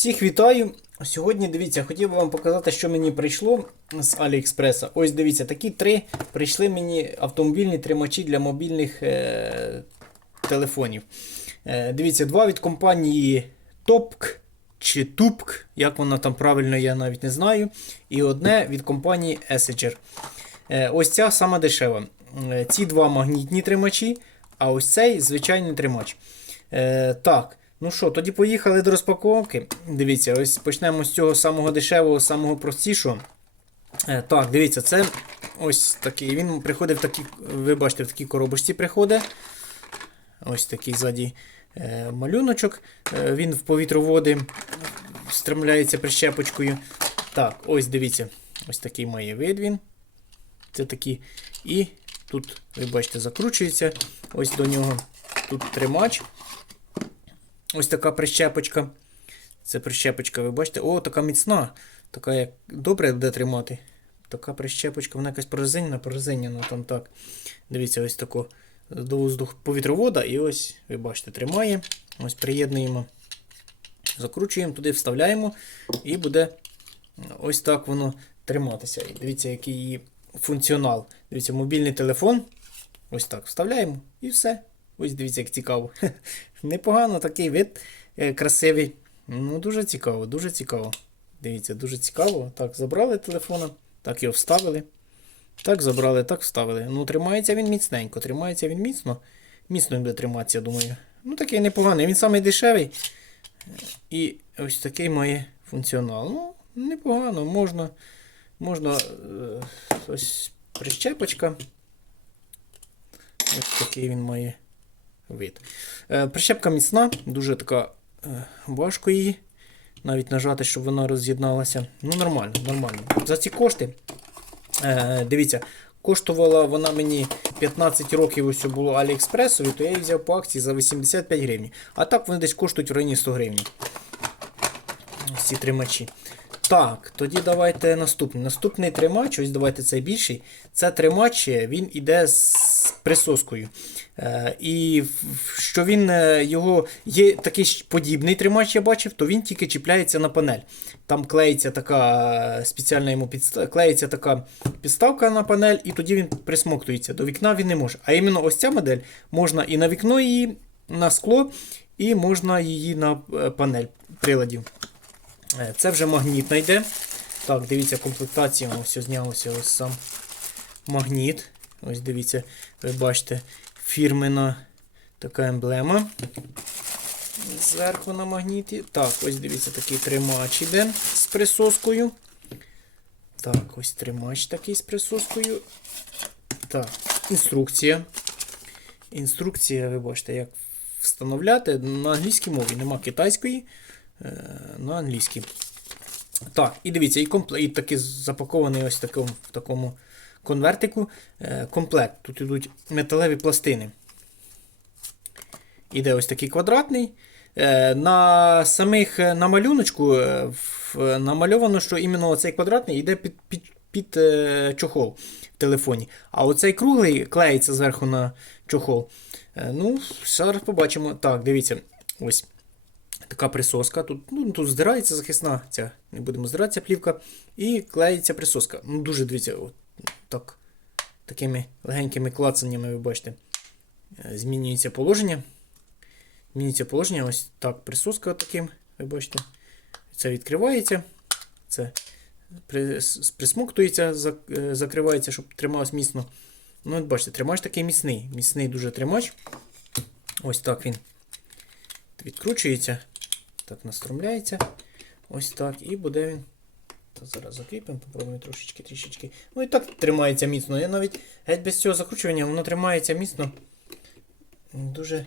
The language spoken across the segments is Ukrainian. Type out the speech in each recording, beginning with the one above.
Всіх вітаю! Сьогодні дивіться, хотів би вам показати, що мені прийшло з Аліекспреса. Ось дивіться, такі три прийшли мені автомобільні тримачі для мобільних е- телефонів. Е- дивіться, два від компанії Топк чи Тупк, як вона там правильно, я навіть не знаю. І одне від компанії Essager. Е, ось ця сама дешева. Е, ці два магнітні тримачі, а ось цей звичайний тримач. Е, так, ну що, тоді поїхали до розпаковки. Дивіться, ось почнемо з цього самого дешевого, самого простішого. Е, так, дивіться, це ось такий. Він приходить в такі, ви бачите, в такій коробочці приходить. Ось такий ззаді е, малюночок. Е, він в повітроводи стремляється прищепочкою. Так, ось дивіться, ось такий має вид він. Це такі. І тут, ви закручується. Ось до нього тут тримач. Ось така прищепочка. Це прищепочка, ви бачите, о, така міцна. Така як добре буде тримати. Така прищепочка, вона якась прорезинена, прорезинена там так. Дивіться, ось тако до воздух повітровода. І ось, ви бачите, тримає. Ось приєднуємо. Закручуємо, туди вставляємо, і буде ось так воно триматися. І дивіться, який її функціонал. Дивіться, мобільний телефон. Ось так вставляємо і все. Ось дивіться, як цікаво. Непогано такий вид е, красивий. Ну, дуже цікаво, дуже цікаво. Дивіться, дуже цікаво. Так, забрали телефона, так його вставили. Так, забрали, так вставили. Ну, тримається він міцненько, тримається він міцно. Міцно він буде триматися, думаю. Ну, такий непоганий. Він самий дешевий. І ось такий має функціонал. Ну, непогано, можна. Можна е, ось прищепочка. Ось такий він має вид. Е, прищепка міцна, дуже така е, важко її. Навіть нажати, щоб вона роз'єдналася. Ну, нормально, нормально. За ці кошти, е, дивіться, коштувала вона мені 15 років ось було Аліекспресові, то я її взяв по акції за 85 гривень. А так вони десь коштують в районі 100 гривень. Ось ці тримачі. Так, тоді давайте наступний. Наступний тримач, ось давайте цей більший. Це тримач, він іде з присоскою. Е, і що він е, його є такий подібний тримач, я бачив, то він тільки чіпляється на панель. Там клеїться така е, спеціальна йому підста... клеїться така підставка на панель, і тоді він присмоктується. До вікна він не може. А іменно ось ця модель можна і на вікно її, на скло, і можна її на е, панель приладів. Е, Це вже магнітна йде. Так, дивіться, комплектація, ось знялося ось сам магніт. Ось дивіться, ви бачите, фірмена така емблема. Зверху на магніті. Так, ось дивіться, такий тримач іде з присоскою. Так, ось тримач такий з присоскою. Так, інструкція. Інструкція, ви бачите, як встановляти. На англійській мові нема китайської. Е, На англійській. Так, і дивіться, і комплект, і такий запакований ось такому, в такому конвертику е, комплект. Тут йдуть металеві пластини. Іде ось такий квадратний. Е, На самих на малюночку намальовано, що іменно цей квадратний йде під, під, під чохол в телефоні. А оцей круглий клеїться зверху на чохол. Ну, зараз побачимо. Так, дивіться. Ось така присоска. Тут, ну, тут здирається захисна, ця, не будемо здиратися плівка. І клеїться присоска. Ну, дуже дивіться, от, так, такими легенькими клацаннями, ви бачите. Е, Змінюється положення. Змінюється положення, ось так, присоска таким, ви бачите. Це відкривається. Це при- присмоктується, е, закривається, щоб трималось міцно. Ну, от бачите, тримач такий міцний. Міцний дуже тримач. Ось так він відкручується. Так, настромляється. Ось так. І буде він. Та зараз закріпимо, попробуємо трошечки трішечки. Ну і так тримається міцно. Я навіть геть без цього закручування воно тримається міцно. Дуже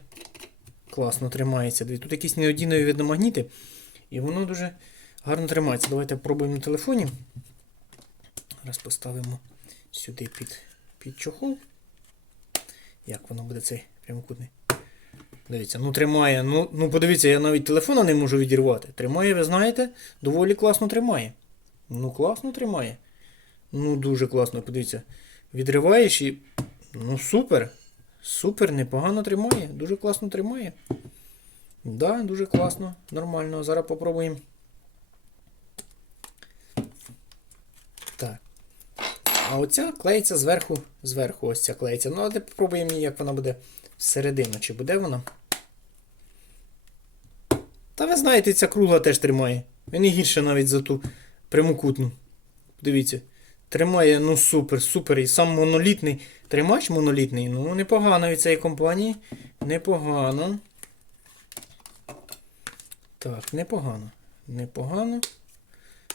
класно тримається. Тут якісь неодінові видно магніти. І воно дуже гарно тримається. Давайте попробуємо на телефоні. Зараз поставимо сюди під, під чохол. Як воно буде цей прямокутний? Дивіться, ну тримає. Ну, ну подивіться, я навіть телефона не можу відірвати. Тримає, ви знаєте, доволі класно тримає. Ну, класно тримає. Ну, дуже класно, подивіться. Відриваєш і. Ну, супер. Супер, непогано тримає. Дуже класно тримає. Да, дуже класно, нормально. Зараз попробуємо А оця клеїться зверху, зверху ось ця клеїться. Ну, але попробуємо її, як вона буде всередину. Чи буде вона? Та ви знаєте, ця кругла теж тримає. Він і гірше навіть за ту прямокутну. Дивіться. Тримає, ну супер, супер. І сам монолітний тримач монолітний, ну непогано від цієї компанії. Непогано. Так, непогано. Непогано.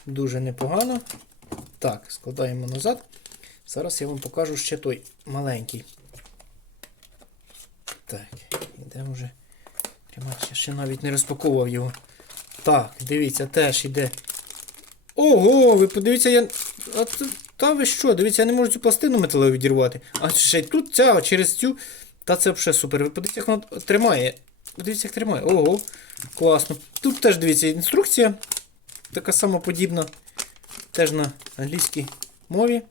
Дуже непогано. Так, складаємо назад. Зараз я вам покажу ще той маленький. Так, іде вже. Тримач, я ще навіть не розпаковував його. Так, дивіться, теж іде. Ого, ви подивіться, я. А, та ви що? Дивіться, я не можу цю пластину металеву відірвати. А ще й тут ця, через цю. Та це взагалі супер. Ви подивіться, як воно тримає. Подивіться, як тримає. Ого, класно. Тут теж дивіться, інструкція. Така сама подібна. Теж на англійській мові.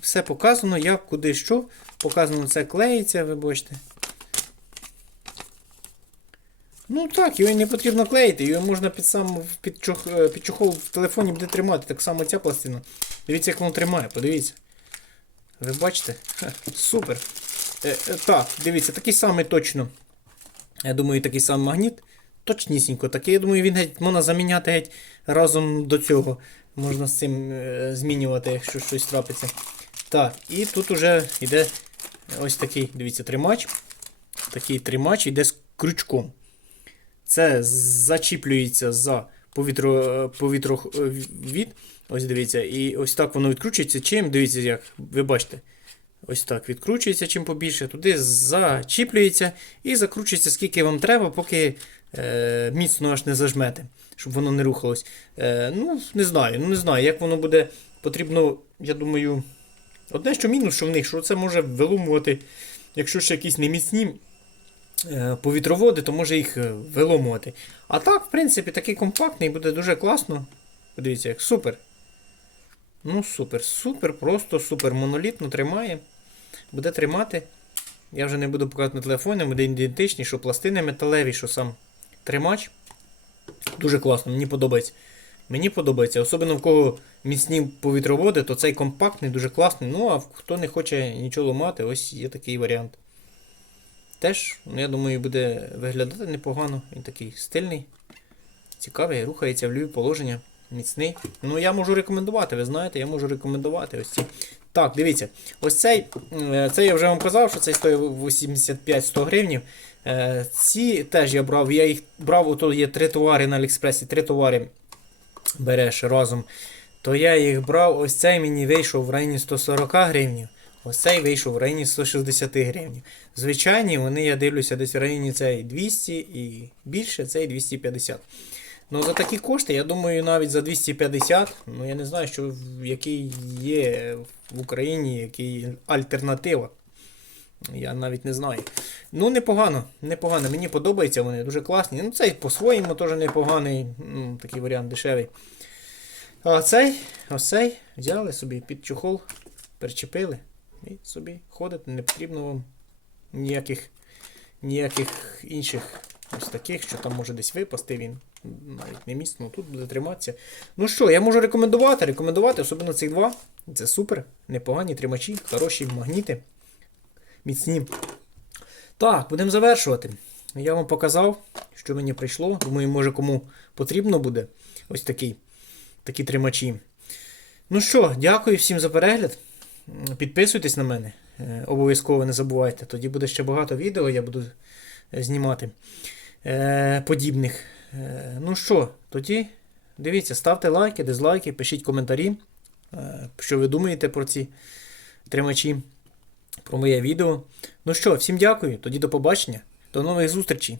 Все показано, як, куди, що. Показано, це клеїться, ви бачите. Ну так, його не потрібно клеїти, його можна під сам під, чох, е, під чохол в телефоні буде тримати. Так само ця пластина. Дивіться, як воно тримає, подивіться. Ви бачите? Ха, супер. Е, е, так, дивіться, такий самий точно. Я думаю, такий самий магніт. Точнісінько такий. Я думаю, він геть можна заміняти геть разом до цього. Можна з цим е, змінювати, якщо щось трапиться. Так, і тут уже йде ось такий, дивіться, тримач. Такий тримач йде з крючком. Це зачіплюється за повітро, повітровід. Ось дивіться, і ось так воно відкручується. Чим, дивіться, як ви бачите. Ось так відкручується чим побільше, туди зачіплюється і закручується, скільки вам треба, поки е, міцно аж не зажмете, щоб воно не рухалось. Е, ну, не знаю, ну не знаю, як воно буде потрібно, я думаю. Одне, що мінус, що в них, що це може вилумувати, якщо ще якісь неміцні е, повітроводи, то може їх е, виломувати. А так, в принципі, такий компактний буде дуже класно. Подивіться, як супер. Ну, супер, супер, просто супер монолітно тримає. Буде тримати. Я вже не буду показувати на телефоні, буде ідентичні, що пластини металеві, що сам тримач. Дуже класно, мені подобається. Мені подобається. Особливо в кого міцні повітроводи, то цей компактний, дуже класний. Ну, а хто не хоче нічого ламати, ось є такий варіант. Теж, ну, я думаю, буде виглядати непогано. Він такий стильний, цікавий, рухається в любі положення. Міцний. Ну, я можу рекомендувати, ви знаєте, я можу рекомендувати ось ці. Так, дивіться, ось цей, е, цей я вже вам казав, що цей стоїть 85-100 гривнів. Е, Ці теж я брав, я їх брав, ото є три товари на Аліекспресі, три товари береш разом. То я їх брав, ось цей мені вийшов в районі 140 гривнів. Ось цей вийшов в районі 160 гривень. Звичайні, вони, я дивлюся, десь в районі цей 200 і більше, цей 250. Ну, за такі кошти, я думаю, навіть за 250, ну я не знаю, що який є в Україні, який альтернатива. Я навіть не знаю. Ну, непогано, непогано. Мені подобається вони, дуже класні. Ну, цей по-своєму теж непоганий, ну, такий варіант дешевий. А цей, ось взяли собі під чохол, перечепили і собі ходите, не потрібно вам ніяких, ніяких інших ось таких, що там може десь випасти він. Навіть не міцно, тут буде триматися. Ну що, я можу рекомендувати, рекомендувати, особливо цих два. Це супер, непогані тримачі, хороші магніти, міцні. Так, будемо завершувати. Я вам показав, що мені прийшло. Думаю, може кому потрібно буде ось такий, такі тримачі. Ну що, дякую всім за перегляд. Підписуйтесь на мене. Е, Обов'язково не забувайте. Тоді буде ще багато відео, я буду е, знімати е, подібних. Е, ну що, тоді дивіться, ставте лайки, дизлайки, пишіть коментарі, е, що ви думаєте про ці тримачі, про моє відео. Ну що, всім дякую, тоді до побачення, до нових зустрічей.